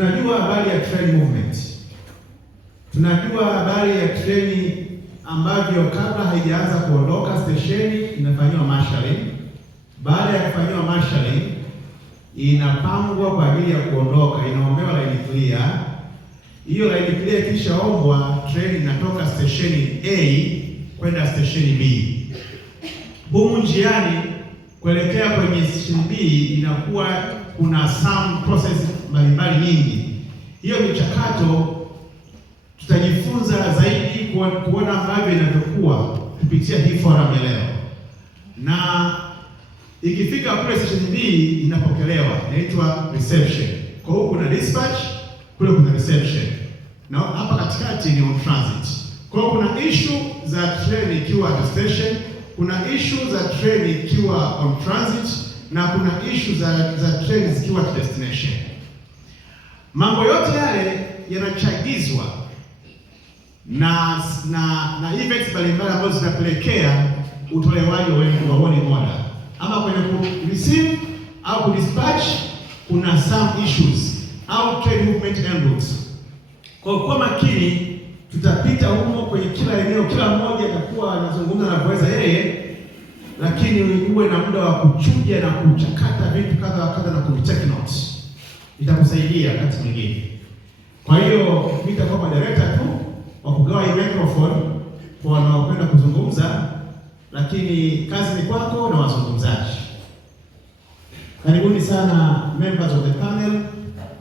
Tunajua habari ya train movement, tunajua habari ya treni ambavyo kabla haijaanza kuondoka stesheni inafanyiwa marshalling. Baada ya kufanyiwa marshalling, inapangwa kwa ajili ya kuondoka, inaombewa line clear. Hiyo line clear ikishaombwa, treni inatoka stesheni A kwenda stesheni B. Humu njiani kuelekea kwenye stesheni B inakuwa kuna some process mbalimbali nyingi. Hiyo michakato tutajifunza zaidi kuona ambavyo inavyokuwa kupitia hii forum ya leo, na ikifika kule station B inapokelewa, inaitwa reception. Kwa hiyo kuna dispatch, kule kuna reception, na hapa katikati ni on transit. Kwa hiyo kuna issue za train ikiwa at station, kuna issue za train ikiwa on transit, na kuna issue za train zikiwa at destination. Mambo yote yale yanachagizwa na events mbalimbali ambazo zinapelekea utolewaji wa warning order. Ama kwenye ku receive au ku dispatch kuna some issues au train movement en route. Kwa makini tutapita humo kwenye kila eneo, kila mmoja atakuwa anazungumza anavyoweza yeye, lakini uwe na muda wa kuchuja na kuchakata vitu kadha wa kadha na kuvitake notes. Itakusaidia wakati mwingine. Kwa hiyo nitakuwa moderator tu wa kugawa hii microphone kwa wanaokwenda kuzungumza, lakini kazi ni kwako na wazungumzaji. Karibuni sana members of the panel.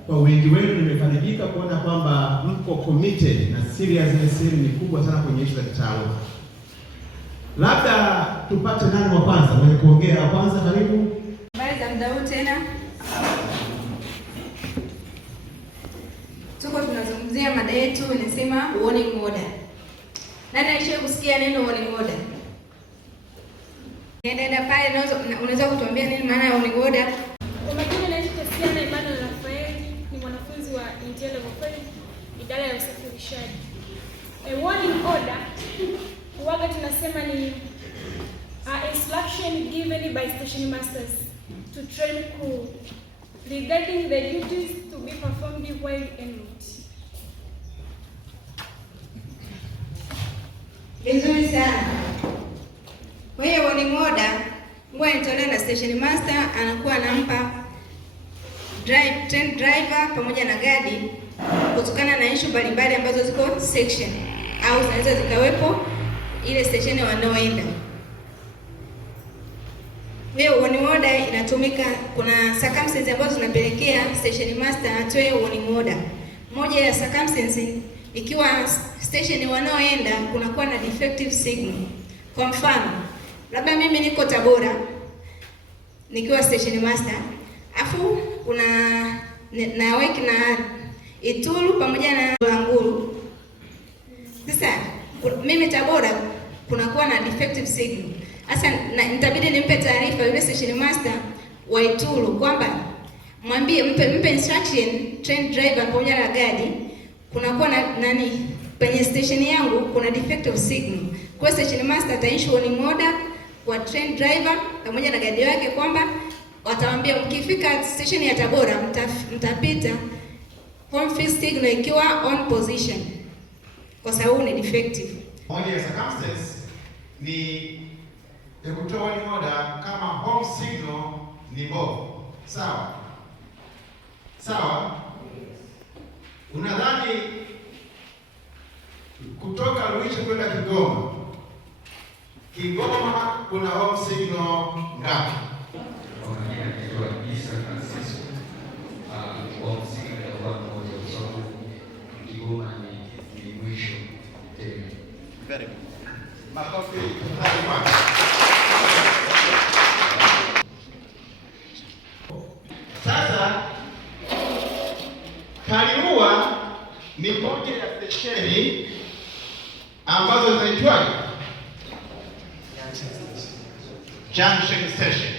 Kwa wingi wenu nimefarijika kuona kwamba mko committed na seriousness ni kubwa sana kwenye issue za kitaaluma. Labda tupate nani wa kwanza mwenye kuongea wa kwanza. Karibu. Habari za muda huu tena. Tuko tunazungumzia mada yetu inasema warning order. Nani alishawahi kusikia neno warning order? Nenda pale unaweza kutuambia nini maana ya warning order? Kwa majina naitwa Tasiana Emmanuel Rafael, ni mwanafunzi wa Intel Level 5, idara ya usafirishaji. A warning order huwaga tunasema ni instruction given by station masters to train crew regarding the duties to be performed while en route. Vizuri sana. Kwa hiyo warning order huwa inatolewa na station master, anakuwa anampa train driver pamoja na gadi kutokana na issue mbalimbali ambazo ziko section au zinaweza zikawepo ile station wanaoenda. Hiyo warning order inatumika, kuna circumstances ambazo zinapelekea station master atoe warning order. Moja ya circumstances ikiwa station wanaoenda kunakuwa na defective signal. Kwa mfano, labda mimi niko Tabora nikiwa station master, afu kuna na weki na Itulu pamoja na Nguru. Sasa mimi Tabora kunakuwa na defective signal. Sasa nitabidi nimpe taarifa yule station master wa Itulu kwamba mwambie mpe instruction train driver pamoja na gadi, kunakuwa na nani kwenye station yangu kuna defective signal. Kwa station master ataissue warning order kwa train driver pamoja na gadi wake kwamba watawaambia mkifika station ya Tabora mtapita home fixed signal ikiwa on position kwa sababu ni defective. Moja ya circumstances ni ya kutoa warning order kama home signal ni mbovu. Sawa? Sawa? Unadhani kutoka Arusha kwenda Kigoma kuna home signal ngapi? Makofi. Sasa Kaliua ni moja ya stesheni ambazo zinaitwaje? Junction Station.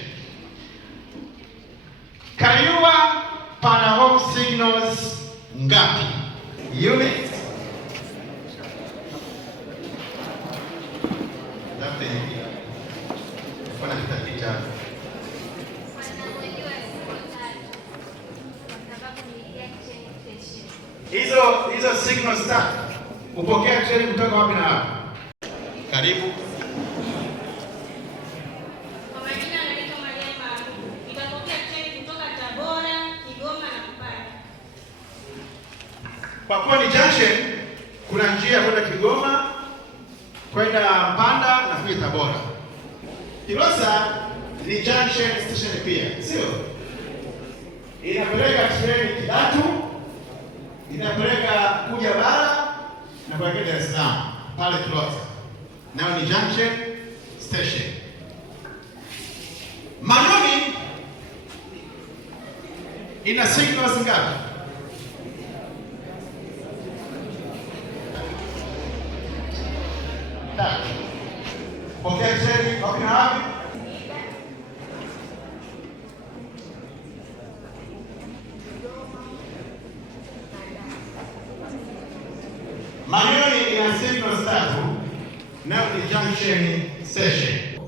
Kaliua pana home signals ngapi? Units. Labda hivi. Kuna kitapita. Hizo signals tatu upokea treni kutoka wapi na wapi? Karibu. Kwa majina naitwa Maria Maru. Nitapokea treni kutoka Tabora, Kigoma na Mpanda. Kwa kuwa ni junction, kuna njia ya kwenda Kigoma, kwenda Mpanda na kuja Tabora. Kilosa ni junction station pia, sio? Inapeleka treni Kidatu, inapeleka kuja bara na kuelekea Dar es Salaam pale Kilosa. Nayo ni junction station. Manyoni ina signals ngapi? Tatu. Pokea treni wapi na wapi? Manyoni ina signals tatu, nayo ni junction station.